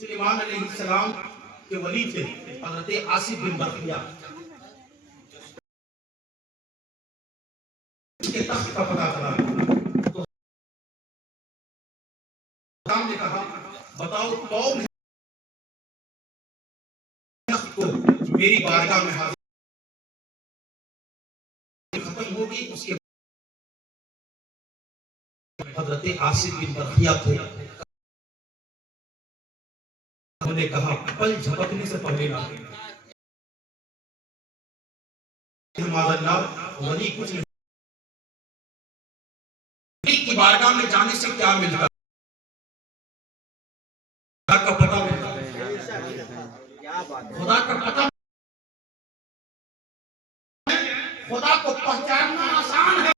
سلیمان علیہ السلام کے ولی تھے حضرت آصف بن برقیہ. اس کے تخت کا پتہ چلا تو حضرت نے کہا بتاؤ کون ہے تخت کو میری بارگاہ میں حاضر ختم ہوگی. اس کے حضرت آصف بن برقیہ تھے. انہوں نے کہا پل جھپکنے سے پہلے نہ معاذ اللہ ولی کچھ نہیں. ولی کی بارگاہ میں جانے سے کیا ملتا ہے؟ خدا کا پتہ ملتا ہے. خدا کا پتہ خدا کو پہچاننا آسان ہے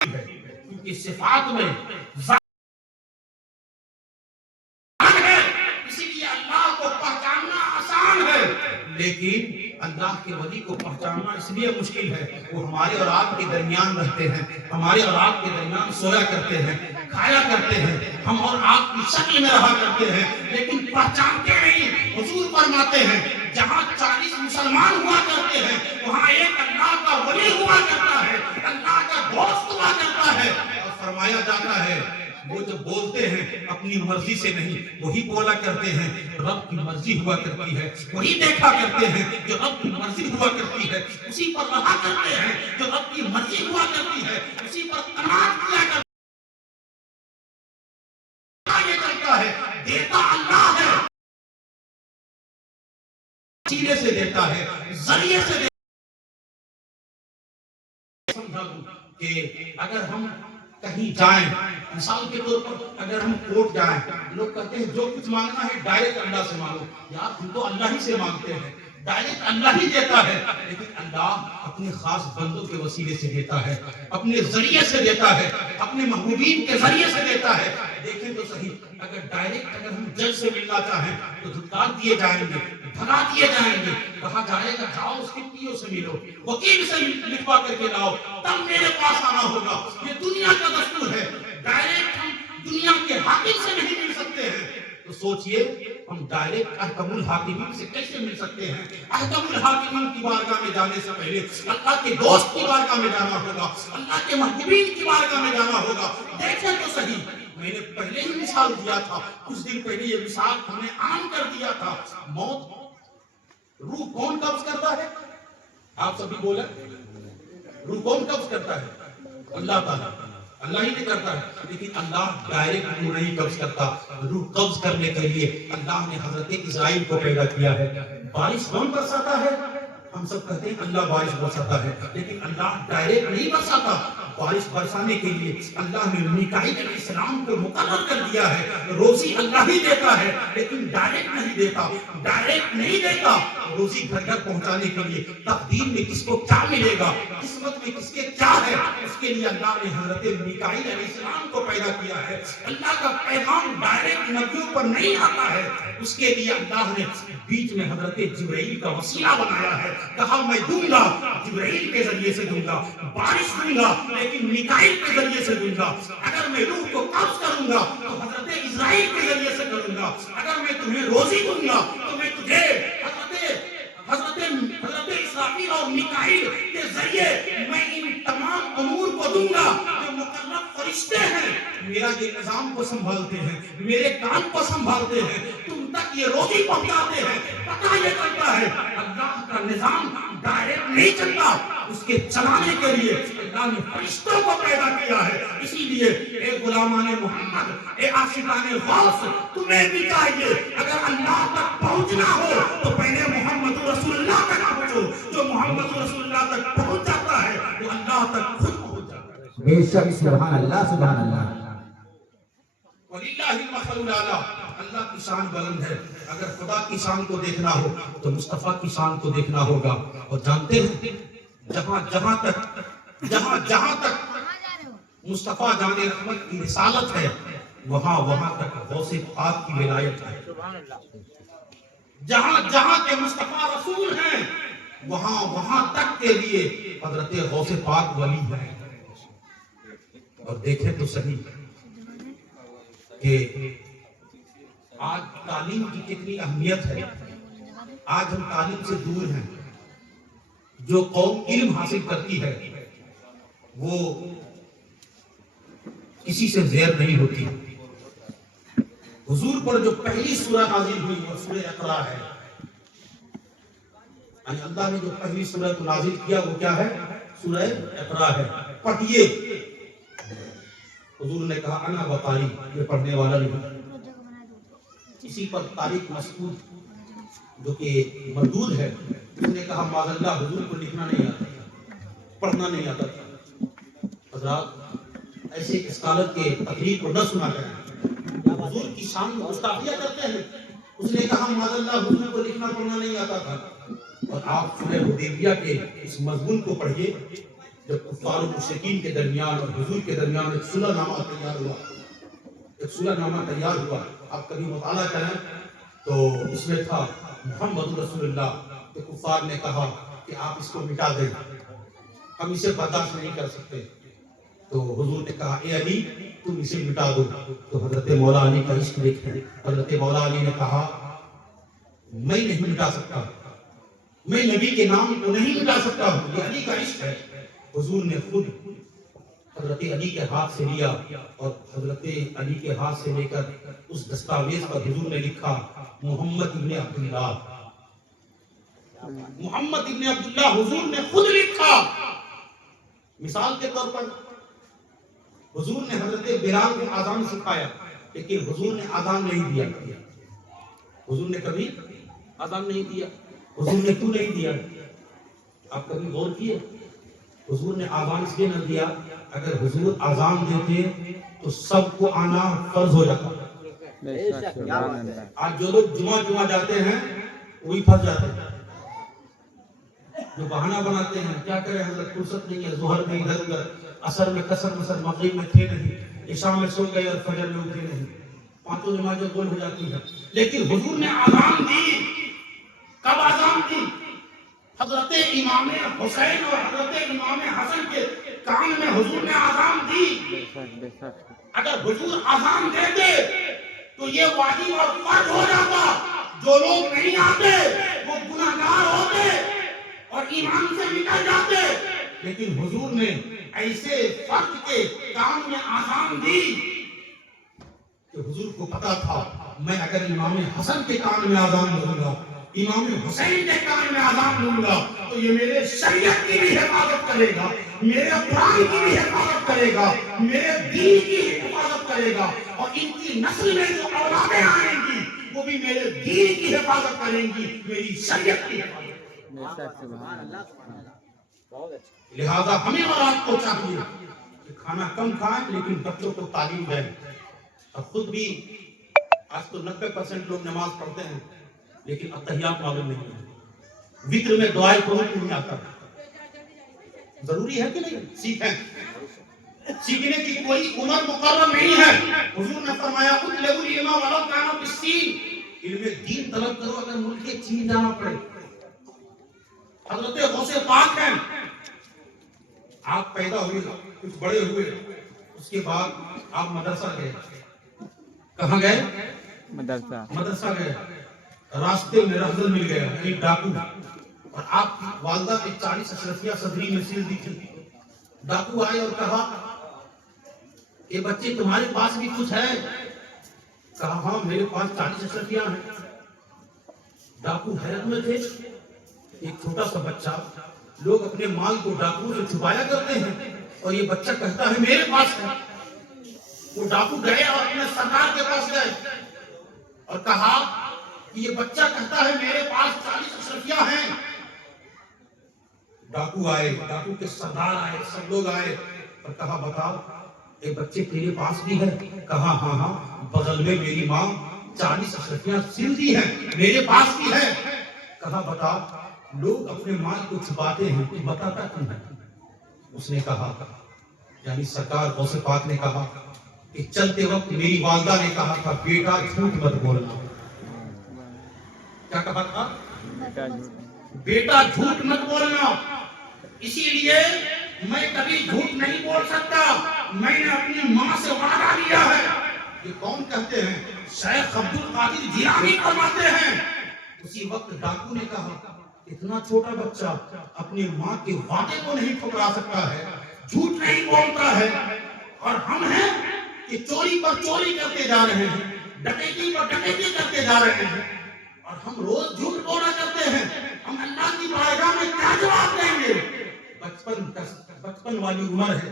کیونکہ صفات میں ذات ہے، اسی لیے اللہ کو پہچاننا آسان ہے. لیکن اللہ کے ولی کو پہچاننا اس لیے مشکل ہے وہ ہمارے اور آپ کے درمیان رہتے ہیں، ہمارے اور آپ کے درمیان سویا کرتے ہیں، کھایا کرتے ہیں، ہم اور آپ کی شکل میں رہا کرتے ہیں لیکن پہچانتے نہیں. حضور فرماتے ہیں جہاں 40 مسلمان ہوا کرتے ہیں وہاں ایک اللہ کا ولی ہوا کرتا ہے، اللہ کا دوست ہوا کرتا ہے. اور فرمایا جاتا ہے وہ جو بولتے ہیں اپنی مرضی سے نہیں، وہی بولا کرتے ہیں رب کی مرضی ہوا کرتی ہے. وہی دیکھا کرتے ہیں جو رب کی مرضی ہوا کرتی ہے، اسی پر رہا کرتے ہیں جو رب کی مرضی ہوا کرتی ہے، اسی پر قناعت کیا کرتے ہیں. یہ چلتا ہے دیتا اللہ ہے، سینے سے دیتا ہے، ذریعے سے دیتا ہے. سمجھا دوں کہ اگر ہم کہیں جائیں، مثال کے طور پر اگر ہم کوٹ جائیں، لوگ کہتے ہیں جو کچھ مانگنا ہے ڈائریکٹ اللہ سے مانگو. یار ہم تو اللہ ہی سے مانگتے ہیں، ڈائریکٹ اللہ ہی دیتا ہے. لیکن اللہ اپنے خاص بندوں کے وسیلے سے دیتا ہے، اپنے ذریعے سے دیتا ہے، اپنے محبوبین کے ذریعے سے دیتا ہے. دیکھیں تو صحیح اگر ڈائریکٹ اگر ہم جج سے ملنا چاہیں تو دھتکار دیے جائیں گے، بھگا دیے جائیں گے. کہا جائے گا جاؤ اس کے پیو سے ملو، وکیل سے لکھوا کر کے لاؤ تب میرے پاس آنا ہوگا. یہ دنیا کا دستور ہے. ڈائریکٹ ہم دنیا کے حاکم سے نہیں مل سکتے ہیں. تو سوچئے ہم ڈائریکٹ احکم الحاکمین سے کیسے مل سکتے ہیں؟ احکم الحاکمین کی بارگاہ میں جانے سے پہلے اللہ کے دوست کی بارگاہ میں جانا ہوگا، اللہ کے محبوبین کی بارگاہ میں جانا ہوگا. دیکھیں تو صحیح میں نے پہلے ہی مثال دیا تھا، کچھ دن پہلے یہ مثال ہم نے عام کر دیا تھا. موت روح کون قبض کرتا ہے؟ آپ سبھی بولیں روح کون قبض کرتا ہے؟ اللہ تعالیٰ، اللہ ہی نے کرتا ہے. لیکن اللہ ڈائریکٹ روح نہیں قبض کرتا. روح قبض کرنے کے لیے اللہ نے حضرت اسرائیل کو پیدا کیا ہے. بارش کون برساتا ہے؟ ہم سب کہتے ہیں اللہ بارش برساتا ہے، لیکن اللہ ڈائریکٹ نہیں برساتا. بارش برسانے کے لیے اللہ نے میکائیل علیہ السلام کو مقرر کر دیا ہے. روزی اللہ ہی دیتا ہے لیکن ڈائریکٹ نہیں دیتا، ڈائریکٹ نہیں دیتا. روزی گھر گھر پہنچانے کے لیے تقدیر میں کس کو کیا ملے گا، قسمت میں کس کے کیا ہے، اس کے لیے اللہ نے حضرت میکائیل علیہ السلام کو پیدا کیا ہے. اللہ کا پیغام ڈائریکٹ نبیوں پر نہیں آتا ہے، اس کے لیے اللہ نے بیچ میں حضرت جبرائیل کا وسیلہ بنایا ہے. کہا میں دوں گا جبرائیل کے ذریعے سے دوں گا، بارش دوں گا لیکن میکائیل کے ذریعے سے دوں گا. اگر میں روح کو قبض کروں گا تو حضرت اسرائیل کے ذریعے سے کروں گا. اگر میں تمہیں روزی دوں گا تو میں تجھے حضرت اسرافیل اور میکائیل کے ذریعے میں ان تمام امور کو دوں گا جو مقرر فرشتے ہیں، میرا یہ نظام کو سنبھالتے ہیں، میرے کام کو سنبھالتے ہیں، تم تک یہ روزی پہنچاتے ہیں. پتہ یہ کرتا ہے اللہ کا نظام ڈائریکٹ نہیں چلتا، اس کے چلانے کے لیے اللہ نے فرشتوں کو پیدا کیا ہے. اسی لیے اے غلامان محمد، اے عاشقان غوث، تمہیں بھی چاہیے اگر اللہ تک پہنچنا ہو تو پہلے محمد رسول اللہ تک پہنچو. جو محمد رسول اللہ تک پہنچ جاتا ہے وہ اللہ تک خود پہنچ جاتا ہے. بے شک سبحان اللہ سبحان اللہ. وَلِلَّهِ الْمَثَلُ الْأَعْلَىٰ. اللہ کی شان بلند ہے. اگر خدا کی شان کو دیکھنا ہو تو مصطفیٰ کی شان کو دیکھنا ہوگا. اور جانتے ہیں جہاں تک مصطفیٰ جان رحمت کی رسالت ہے وہاں تک غوث پاک کی ولایت ہے. جہاں کے مصطفیٰ رسول ہیں وہاں تک کے لیے حضرت غوث پاک ولی ہے. اور دیکھیں تو صحیح کہ آج تعلیم کی کتنی اہمیت ہے. آج ہم تعلیم سے دور ہیں. جو قوم علم حاصل کرتی ہے وہ کسی سے زیر نہیں ہوتی. حضور پر جو پہلی سورہ نازل ہوئی وہ سورہ اقرا ہے. یعنی اللہ نے جو پہلی سورہ کو نازل کیا وہ کیا ہے؟ سورہ اقرا ہے. پڑھیے. حضور نے کہا انا بقاری، یہ پڑھنے والا نہیں. اسی پر طارق مسعود جو کہ مردود ہے اس نے کہا معاذ اللہ حضور کو لکھنا نہیں آتا تھا، پڑھنا نہیں آتا تھا. حضرات ایسے اسکالر کے تقریر کو نہ سنا کریں، حضور کی شان میں گستاخیاں کرتے ہیں. اس نے کہا معاذ اللہ حضور کو لکھنا پڑھنا نہیں آتا تھا. اور آپ سورہ حدیبیہ کے اس مضمون کو پڑھیے جب کفار و مشرکین کے درمیان اور حضور کے درمیان ایک صلح نامہ تیار ہوا. ایک صلح نامہ تیار ہوا. آپ کبھی مطالعہ کریں تو اس میں تھا محمد رسول اللہ. تو کفار نے کہا کہ آپ اس کو مٹا دیں، ہم اسے برداشت نہیں کر سکتے. تو حضور نے کہا اے علی تم اسے مٹا دو. تو حضرت مولا علی کا عشق دیکھیں. حضرت مولا علی نے کہا میں نہیں مٹا سکتا، میں نبی کے نام کو نہیں مٹا سکتا ہوں، یہ علی کا عشق ہے. حضور نے خود حضرت علی کے ہاتھ سے لیا اور حضرت علی کے ہاتھ سے لے کر اس دستاویز پر حضور نے لکھا محمد ابن عبداللہ. محمد ابن عبداللہ حضور نے خود لکھا. مثال کے طور پر حضور نے حضرت بلال کو آذان سکھایا لیکن حضور نے آذان نہیں دیا. حضور نے کبھی آذان نہیں دیا. حضور نے کیوں نہیں دیا؟ آپ کبھی غور کیے؟ حضور نے آذان اس لیے نہ دیا، اگر حضور آذان دیتے تو سب کو آنا فرض ہو جاتا. آج جو لوگ جمعہ جاتے ہیں وہی پھنس جاتے ہیں. جو بہانہ بناتے ہیں کیا کریں حضرت فرصت نہیں ہے، ظہر میں ادھر ادھر، عصر میں قصر مصر، مغرب میں تھے نہیں، عشاء میں سو گئے اور فجر میں اٹھے نہیں. پانچوں نمازیں گول ہو جاتی ہیں. لیکن حضور نے آذان دی. کب آذان دی؟ حضرت امام حسین اور حضرت امام حسن کے کان میں حضور نے آذان دی. اگر حضور آذان دیتے تو یہ واجب اور فرض ہو جاتا. جو لوگ نہیں آتے وہ گناہگار ہوتے اور ایمان سے نکل جاتے. لیکن حضور نے ایسے فرد کے کان میں آذان دی کہ حضور کو پتا تھا میں اگر امام حسن کے کان میں آذان دوں گا، امام حسین کے کان میں آذان دوں گا تو یہ میرے شریعت کی بھی حفاظت کرے گا، میرے قرآن کی بھی حفاظت کرے گا، میرے دین کی حفاظت کرے گا، اور ان کی نسل میں جو اولادیں آئیں گی وہ بھی میرے دین کی حفاظت کریں گی، میری شریعت کی حفاظت. لہذا ہمیں اور آپ کو چاہیے کہ کھانا کم کھائیں لیکن بچوں کو تعلیم دیں. اور خود بھی آج تو 90% لوگ نماز پڑھتے ہیں لیکن اتحیات معلوم نہیں ہے. وطر میں دعائیں قنوت نہیں آتا. ضروری ہے کہ نہیں؟ سیکھیں. سیکھنے کی کوئی عمر مقرر نہیں ہے. حضور نے فرمایا اطلبوا العلم ولو کان بالصین، علم دین طلب کرو اگر ملک چین جانا پڑے. حضرت غوث پاک ہیں، آپ پیدا ہوئے کچھ بڑے ہوئے، اس کے بعد آپ مدرسہ گئے. کہاں گئے؟ مدرسہ گئے. راستے میں رہزن مل گیا، ایک ڈاکو، اور آپ کی والدہ کے 40 اشرفیہ صدری میں سیل دی تھی. ڈاکو آئے اور کہا کہ بچے تمہارے پاس بھی کچھ ہے؟ کہا ہاں میرے پاس 40 اشرفیہ ہیں. ڈاکو حیرت میں تھے. ایک چھوٹا سا بچہ، لوگ اپنے مال کو ڈاکو سے چھپایا کرتے ہیں اور یہ بچہ کہتا ہے میرے پاس ہے. وہ ڈاکو گئے اور اپنے سردار کے پاس گئے اور کہا کہ یہ بچہ کہتا ہے میرے پاس 40 اشرفیہ ہیں. ڈاکو آئے، ڈاکو کے سردار آئے، سب لوگ آئے اور کہا بتاؤ یہ بچے تیرے پاس بھی ہے؟ کہا ہاں ہاں بغل میں میری ماں 40 اشرفیہ سل دی ہیں، میرے پاس بھی ہے. کہا بتا لوگ اپنے مال کو چھپاتے ہیں تو بتاتا کیوں ہے؟ اس نے کہا یعنی سرکار غوث پاک نے کہا کہ چلتے وقت میری والدہ نے کہا تھا بیٹا جھوٹ مت بولنا. کیا کہا تھا؟ بیٹا جھوٹ مت بولنا. اسی لیے میں کبھی جھوٹ نہیں بول سکتا. میں نے اپنی ماں سے وعدہ لیا ہے یہ کون کہتے ہیں؟ شیخ عبد القادر جیلانی فرماتے ہیں اسی وقت ڈاکو نے کہا اتنا چھوٹا بچہ اپنی ماں کے وعدے کو نہیں ٹھکرا سکتا ہے، جھوٹ نہیں بولتا ہے، اور ہم ہیں کہ چوری پر چوری کرتے جا رہے ہیں، ڈکیتی پر ڈکیتی کرتے جا رہے ہیں، اور ہم روز جھوٹ بولا کرتے ہیں، ہم اللہ کی بارگاہ میں کیا جواب دیں گے؟ بچپن والی عمر ہے،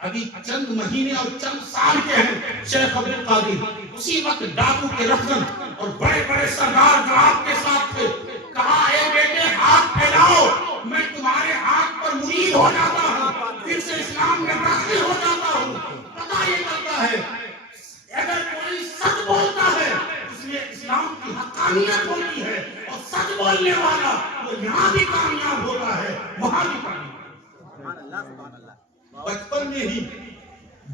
ابھی چند مہینے اور چند سال کے ہیں شیخ عبد القادر. اسی وقت ڈاکو کے رہزن اور بڑے بڑے سردار جو آپ کے ساتھ تھے کہا اے بیٹے ہاتھ پھیلاؤ، میں تمہارے ہاتھ پر مرید ہو جاتا ہوں، پھر سے اسلام میں داخل ہو جاتا ہوں. پتہ یہ چلتا ہے اگر کوئی سچ بولتا ہے اس میں اسلام کی حقانیت ہوتی ہے، اور سچ بولنے والا وہ یہاں بھی کامیاب ہوتا ہے وہاں بھی کامیاب. بچپن میں ہی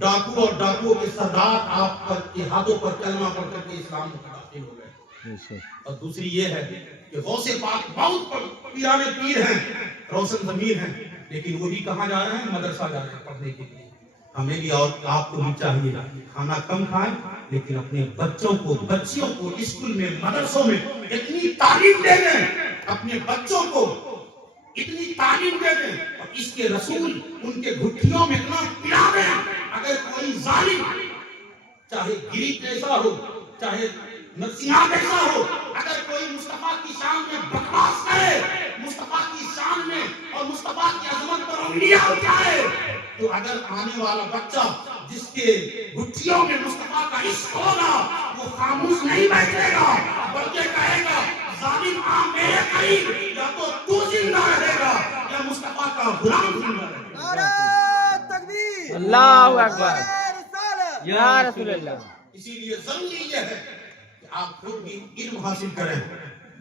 ڈاکو اور ڈاکو کے سردار آپ پر کے ہاتھوں پر کلمہ پڑھ کر کے اسلام میں داخل ہو گئے. اور دوسری یہ ہے کہ غوث پاک بہت پیرانے پیر ہیں، روشن ضمیر ہیں، لیکن وہ بھی کہاں جا رہے ہیں؟ مدرسہ جا رہے ہیں پڑھنے کے لیے. ہمیں بھی اور آپ کو بھی چاہیے کھانا کم کھائیں لیکن اپنے بچوں کو بچیوں کو اسکول میں مدرسوں میں اتنی تعلیم دے دیں، اپنے بچوں کو اتنی تعلیم دے دیں اور اس کے رسول ان کے گھٹیوں میں اتنا پلا دیں. اگر کوئی ظالم چاہے گری کیسا ہو چاہے نرسیاں کیسا ہو، اگر کوئی مصطفیٰ کی شان میں بکواس کرے، مصطفیٰ کی شان میں اور مصطفیٰ کی عظمت پر انگلیاں اٹھائے، تو اگر آنے والا بچہ جس کے گھٹیوں میں مصطفیٰ کا عشق ہوگا وہ خاموش نہیں بیٹھے گا بلکہ کہے گا ظالم آ میرے قریب، یا تو زندہ رہے گا یا مصطفیٰ کا غلام زندہ رہے گا. نعرہ تکبیر، اللہ اکبر، نعرہ رسالت. یا رسول اللہ. اسی لیے ضروری یہ ہے کہ آپ خود بھی علم حاصل کریں،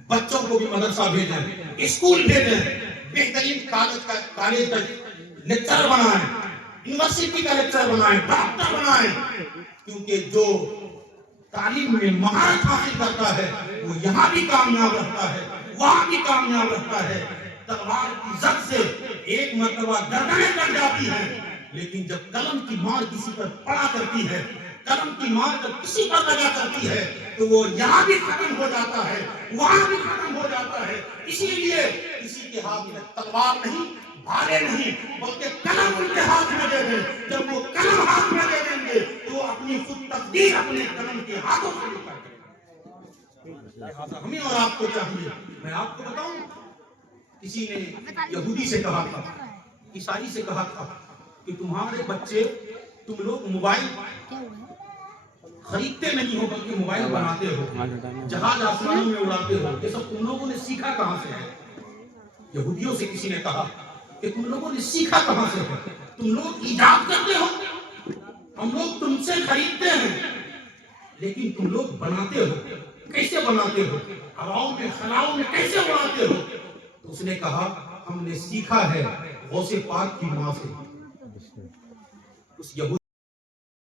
بچوں کو بھی مدرسہ بھیجیں، اسکول بھیجیں، بہترین کالج کا لیکچر بنائیں، یونیورسٹی کا لیکچر بنائیں، ڈاکٹر بنائیں، کیونکہ جو تعلیم میں مہارت حاصل کرتا ہے وہ یہاں بھی کامیاب رہتا ہے وہاں بھی کامیاب رہتا ہے. تلوار کی زد سے ایک مرتبہ گردنیں کٹ جاتی ہیں، لیکن جب قلم کی مار کسی پر پڑا کرتی ہے، قلم کی مار جب کسی پر لگا کرتی ہے تو وہ یہاں بھی ختم ہو جاتا ہے وہاں بھی ختم ہو جاتا ہے. اسی لیے کسی کے ہاتھ میں تلوار نہیں، بھالے نہیں، بلکہ قلم ان کے ہاتھ میں دے دیں. جب وہ قلم ہاتھ میں دے دیں گے تو وہ اپنی خود تقدیر اپنے قلم کے ہاتھوں سے لکھ کر دیں. لہذا ہمیں اور آپ کو چاہیے. میں آپ کو بتاؤں، کسی نے یہودی سے کہا تھا، عیسائی سے کہا تھا کہ تمہارے بچے تم لوگ موبائل خریدتے نہیں ہو بلکہ موبائل بناتے ہو، جہاز آسمانوں میں اڑاتے ہو، یہ سب تم لوگوں نے سیکھا کہاں سے ہے؟ یہودیوں سے کسی نے کہا کہ تم لوگوں نے سیکھا کہاں سے ہے؟ تم لوگ ایجاد کرتے ہو، ہم لوگ تم سے خریدتے ہیں لیکن تم لوگ بناتے ہو. کیسے بناتے ہو؟ ہواؤں میں خلاؤں میں کیسے اڑاتے ہو؟ تو اس نے کہا ہم نے سیکھا ہے غوث پاک کی ماں سے. اس یہودی